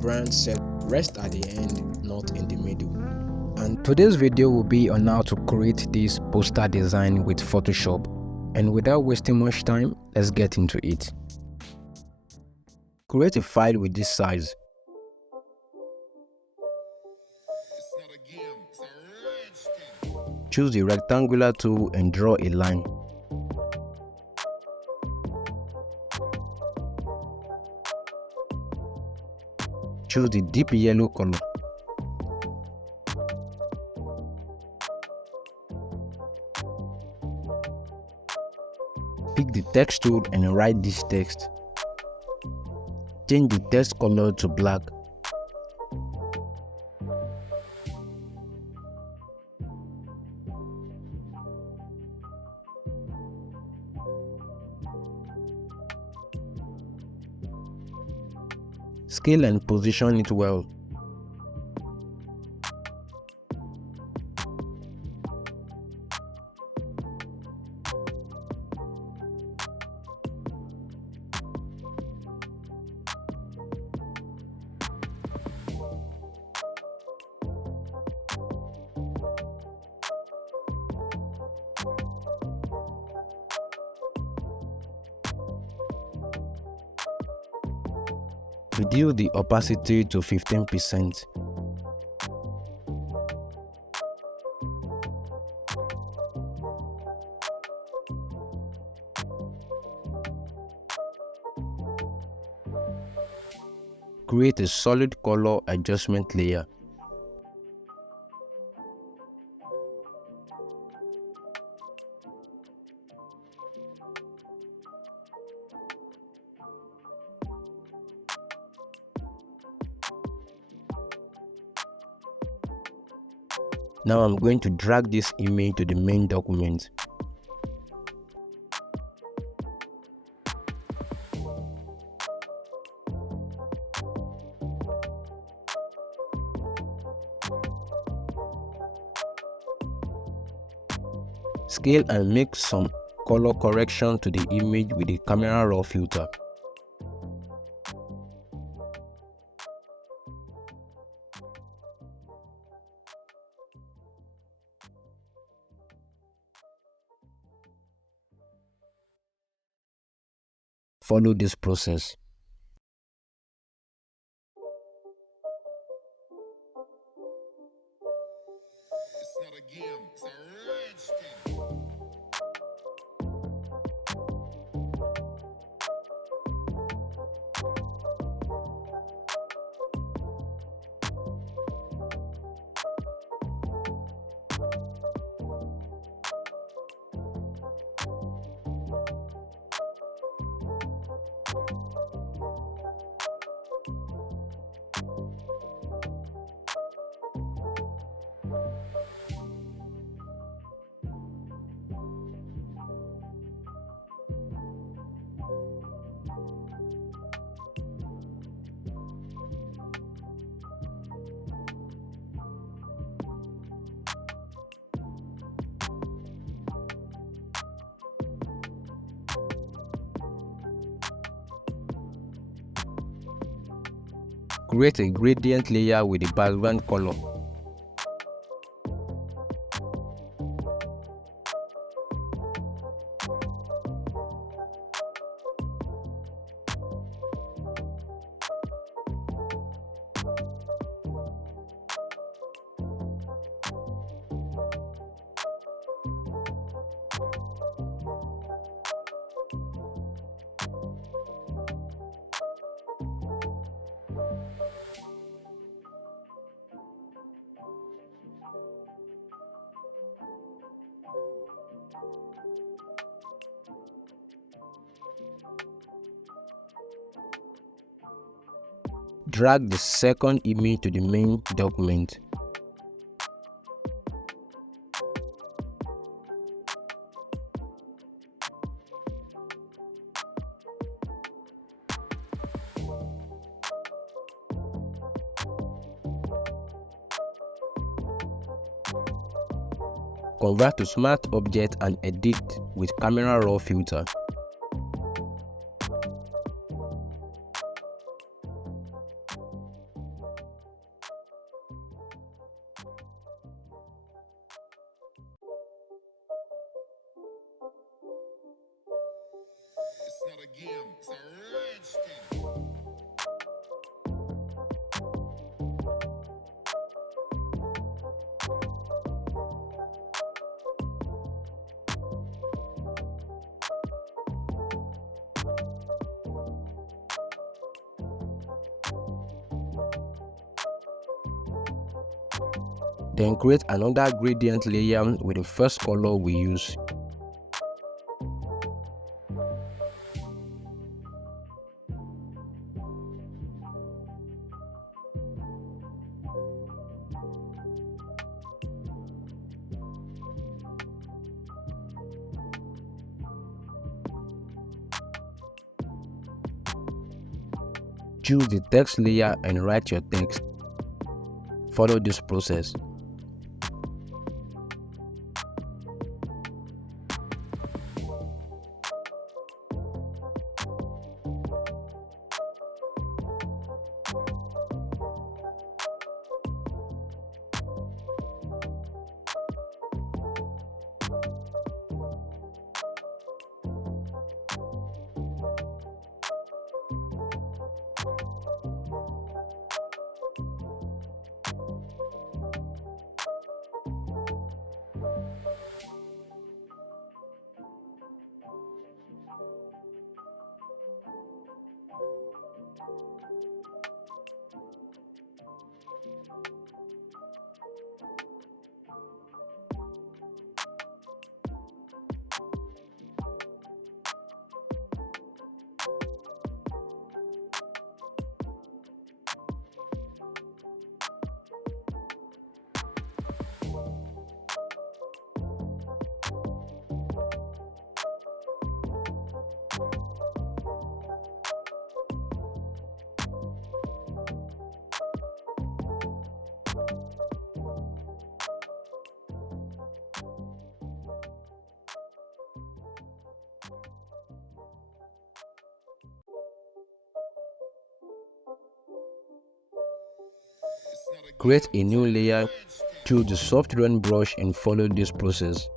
brand said rest at the end, not in the middle. And today's video will be on how to create this poster design with Photoshop. And without wasting much time, let's get into it. Create a file with this size. Choose the rectangular tool and draw a line. Choose the deep yellow color. Pick the text tool and write this text. Change the text color to black. Scale and position it well. Reduce the opacity to 15%. Create a solid color adjustment layer. Now I'm going to drag this image to the main document. Scale and make some color correction to the image with the camera raw filter. Follow this process. It's not a game, it's a rich thing. Create a gradient layer with the background color. Drag the second image to the main document. Convert to Smart Object and edit with Camera Raw filter. game. It's a rich thing. Then create another gradient layer with the first color we use. Choose the text layer and write your text. Follow this process. Create a new layer, choose the soft run brush and follow this process.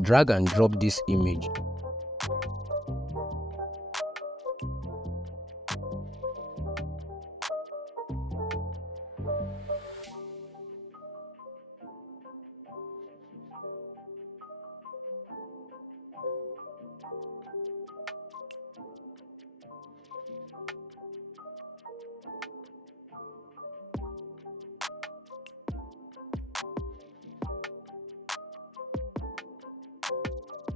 Drag and drop this image.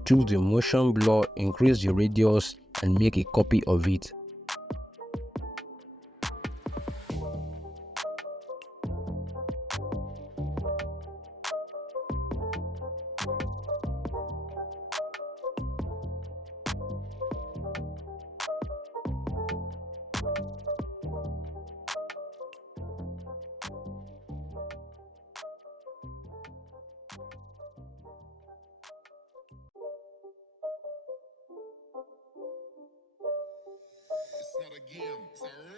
Choose the motion blur, increase the radius and make a copy of it. It's not a game. It's a